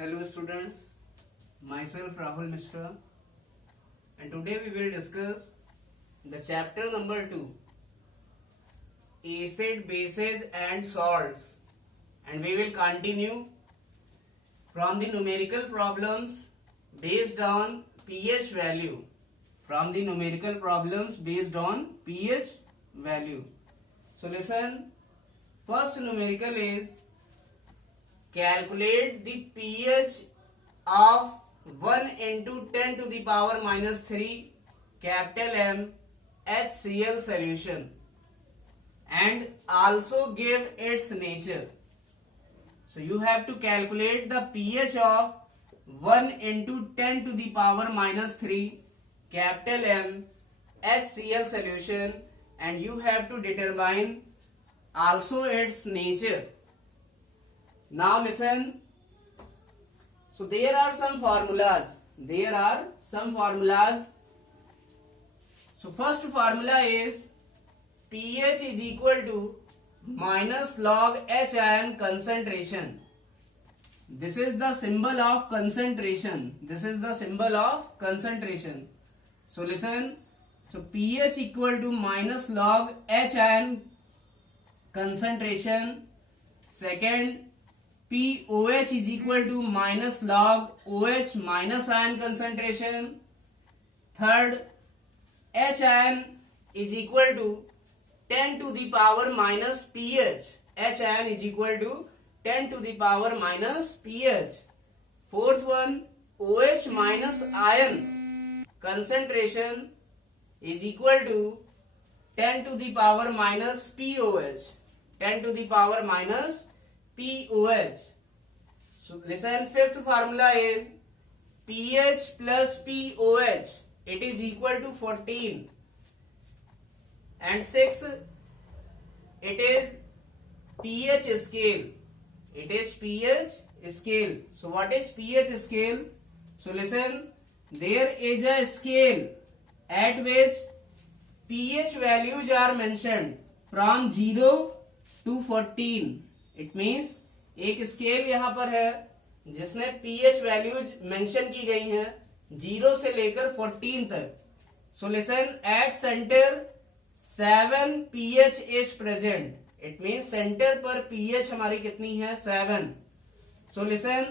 Hello students, myself Rahul Mishra, and today we will discuss the chapter number 2, acid, bases and salts, and we will continue from the numerical problems based on pH value. From the numerical problems based on pH value. So listen, first numerical is calculate the pH of 1 into 10 to the power minus 3 capital M HCl solution and also give its nature. So you have to calculate the pH of 1 into 10 to the power minus 3 capital M HCl solution and you have to determine also its nature. Now listen. So there are some formulas. So first formula is pH is equal to minus log H ion concentration. This is the symbol of concentration. So listen. So pH equal to minus log H ion concentration. Second, pOH is equal to minus log OH minus ion concentration. Third, H ion is equal to 10 to the power minus pH. H ion is equal to 10 to the power minus pH. Fourth one, OH minus ion concentration is equal to 10 to the power minus pOH. 10 to the power minus pOH. So listen, fifth formula is pH plus pOH. It is equal to 14. And sixth, it is pH scale. So what is pH scale? So listen, there is a scale at which pH values are mentioned from 0 to 14. It means एक scale यहाँ पर है जिसमें pH values mention की गई हैं 0 से लेकर 14 तक. So listen, at centre 7 pH is present. It means centre पर पीएच हमारी कितनी है? 7. So listen,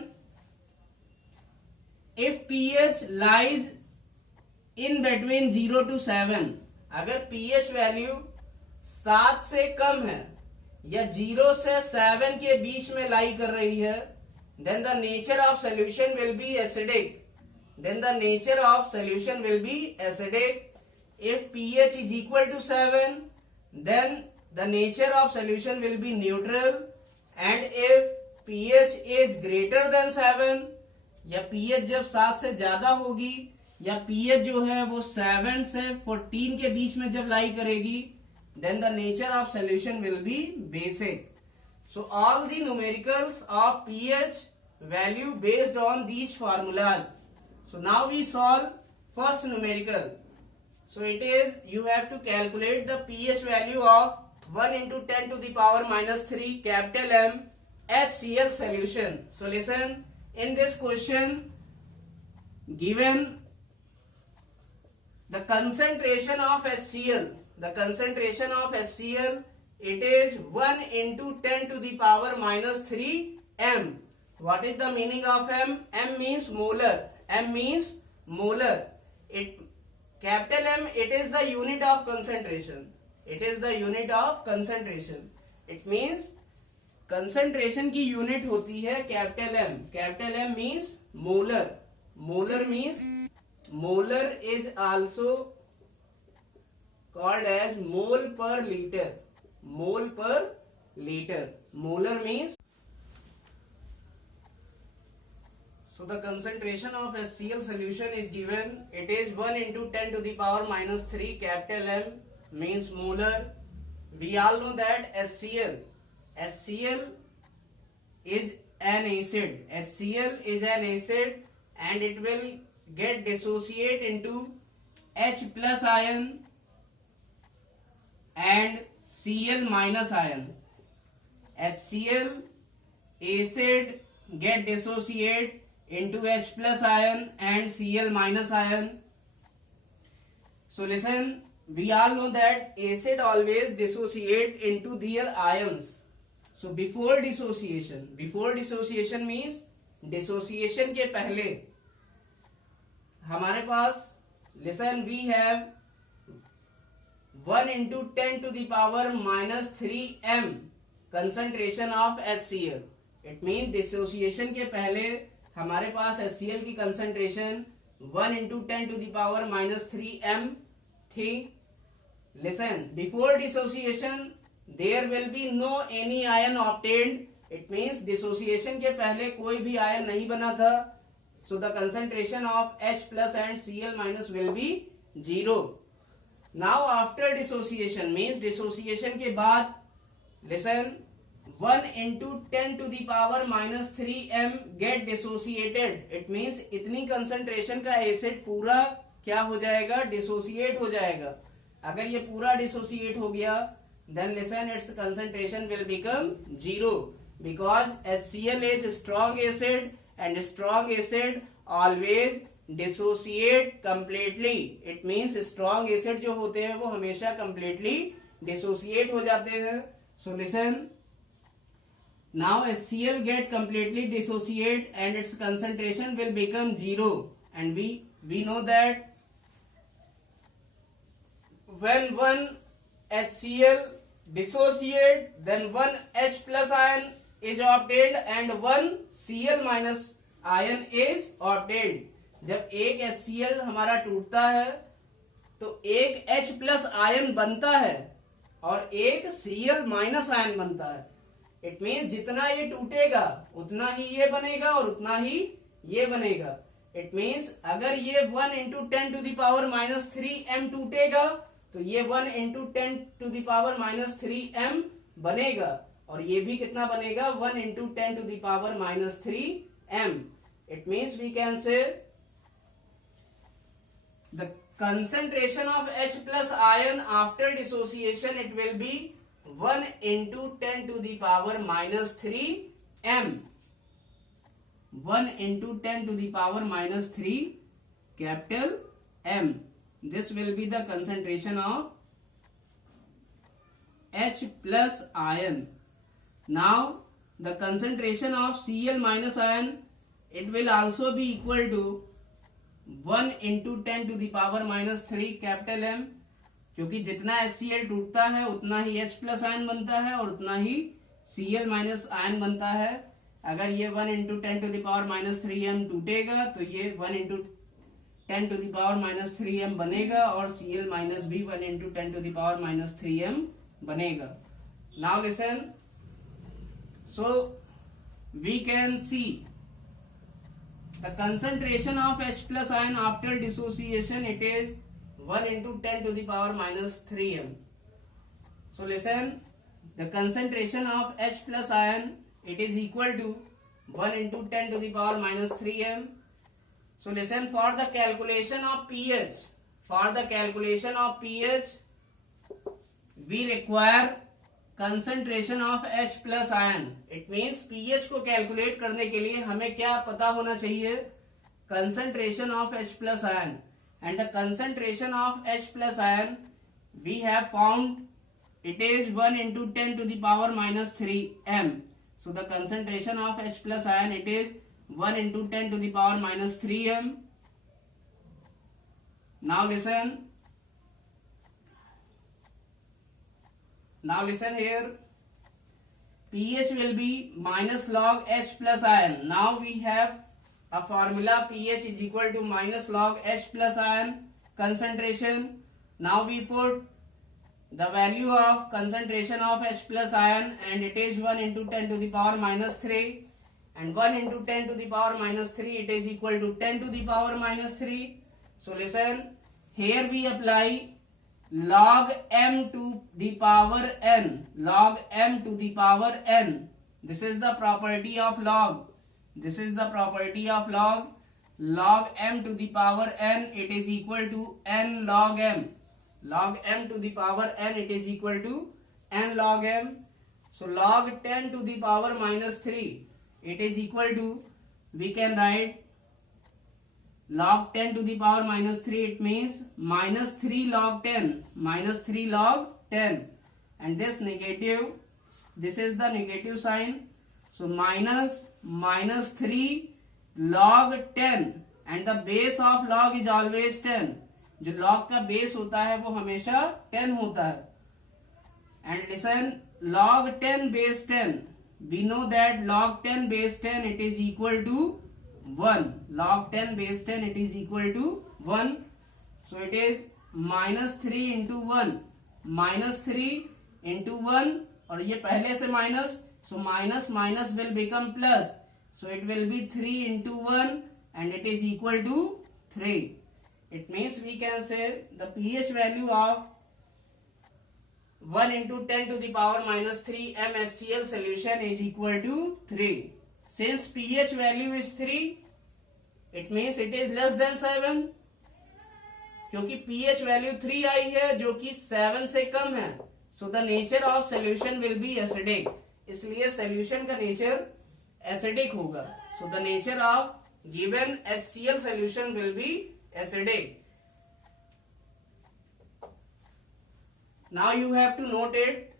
if pH lies in between 0 to 7, अगर पीएच वैल्यू 7 से कम है या 0 से 7 के बीच में लाई कर रही है, then the nature of solution will be acidic. If pH is equal to 7, then the nature of solution will be neutral, and if pH is greater than 7 या pH जब 7 से ज्यादा होगी या pH जो है वो 7 से 14 के बीच में जब लाई करेगी, then the nature of solution will be basic. So all the numericals of pH value based on these formulas. So now we solve first numerical. So it is, you have to calculate the pH value of 1 into 10 to the power minus 3 capital M HCl solution. So listen, in this question given the concentration of HCl, it is 1 into 10 to the power minus 3 M. What is the meaning of M? M means molar. Capital M, it is the unit of concentration. It means concentration की unit होती है capital M. Capital M means molar. Molar is also called as mole per liter. Molar means, so the concentration of HCl solution is given. It is 1 into 10 to the power minus 3 capital M means molar. We all know that HCl is an acid. And it will get dissociate into H plus ion and Cl minus ion. HCl acid get dissociate into H plus ion and Cl minus ion. So listen, we all know that acid always dissociate into their ions. So before dissociation means dissociation के पहले हमारे पास, listen, we have 1 into 10 to the power minus 3 m concentration of HCl. It means dissociation के पहले हमारे पास HCl की concentration 1 into 10 to the power minus 3 m थी. Listen, before dissociation there will be no any ion obtained. It means dissociation के पहले कोई भी ion नहीं बना था. So the concentration of H plus and Cl minus will be 0. Now after dissociation means dissociation के बाद, listen, 1 into 10 to the power minus 3 m get dissociated. It means इतनी concentration का acid पूरा क्या हो जाएगा, dissociate हो जाएगा. अगर ये पूरा dissociate हो गया, then listen, its concentration will become 0 because HCl is strong acid and strong acid always dissociate completely. It means strong acid जो होते हैं वो हमेशा completely dissociate हो जाते हैं. So listen, now HCl get completely dissociate and its concentration will become 0, and we know that when one HCl dissociate, then one H plus ion is obtained and one Cl minus ion is obtained. जब एक HCl हमारा टूटता है तो एक H plus ion बनता है और एक Cl माइनस आयन बनता है. इट मीन्स जितना ये टूटेगा उतना ही ये बनेगा और उतना ही ये बनेगा. इट मीन्स अगर ये 1 into 10 to the power minus 3m टूटेगा तो ये 1 into 10 to the power minus 3m बनेगा और ये भी कितना बनेगा, 1 into 10 to the power minus 3m. It means we can say the concentration of H plus ion after dissociation, it will be 1 into 10 to the power minus 3 m. 1 into 10 to the power minus 3 capital M. This will be the concentration of H plus ion. Now the concentration of Cl minus ion, it will also be equal to 1 into 10 to the power minus 3 capital M. क्योंकि जितना HCl टूटता है उतना ही H plus ion बनता है और उतना ही Cl minus ion बनता है. अगर ये 1 into 10 to the power minus 3m टूटेगा तो ये 1 into 10 to the power minus 3m बनेगा और Cl माइनस भी 1 into 10 to the power minus 3m बनेगा. Now listen, so we can see the concentration of H plus ion after dissociation, it is 1 into 10 to the power minus 3m. So listen, the concentration of H plus ion, it is equal to 1 into 10 to the power minus 3m. So listen, for the calculation of pH, we require concentration of H plus ion. It means pH को calculate करने के लिए हमें क्या पता होना चाहिए, concentration of H plus ion. And the concentration of H plus ion we have found, it is 1 into 10 to the power minus 3m. So the concentration of H plus ion, it is 1 into 10 to the power minus 3m. Now listen here, pH will be minus log H plus ion. Now we have a formula, pH is equal to minus log H plus ion concentration. Now we put the value of concentration of H plus ion and it is 1 into 10 to the power minus 3, and 1 into 10 to the power minus 3, it is equal to 10 to the power minus 3. So listen, here we apply log m to the power n. Log m to the power n. This is the property of log. Log m to the power n, it is equal to n log m. Log m to the power n, it is equal to n log m. So log 10 to the power minus 3, it is equal to, we can write log 10 to the power minus 3. It means minus 3 log 10, minus 3 log 10, and this negative, this is the negative sign. So minus 3 log 10, and the base of log is always 10. जो log का base होता है वो हमेशा 10 होता है. And listen, log 10 base 10, we know that log 10 base 10 it is equal to 1. Log 10 base 10 it is equal to 1. So it is minus 3 into 1, minus 3 into 1, और ये पहले से minus, so minus minus will become plus, so it will be 3 into 1 and it is equal to 3. It means we can say the pH value of 1 into 10 to the power minus 3 MnCl solution is equal to 3. Since pH value is 3, it means it is less than 7. क्योंकि pH value 3 आई है जो कि 7 से कम है, so the nature of solution will be acidic. इसलिए solution का nature acidic होगा. So the nature of given HCl solution will be acidic. Now you have to note it.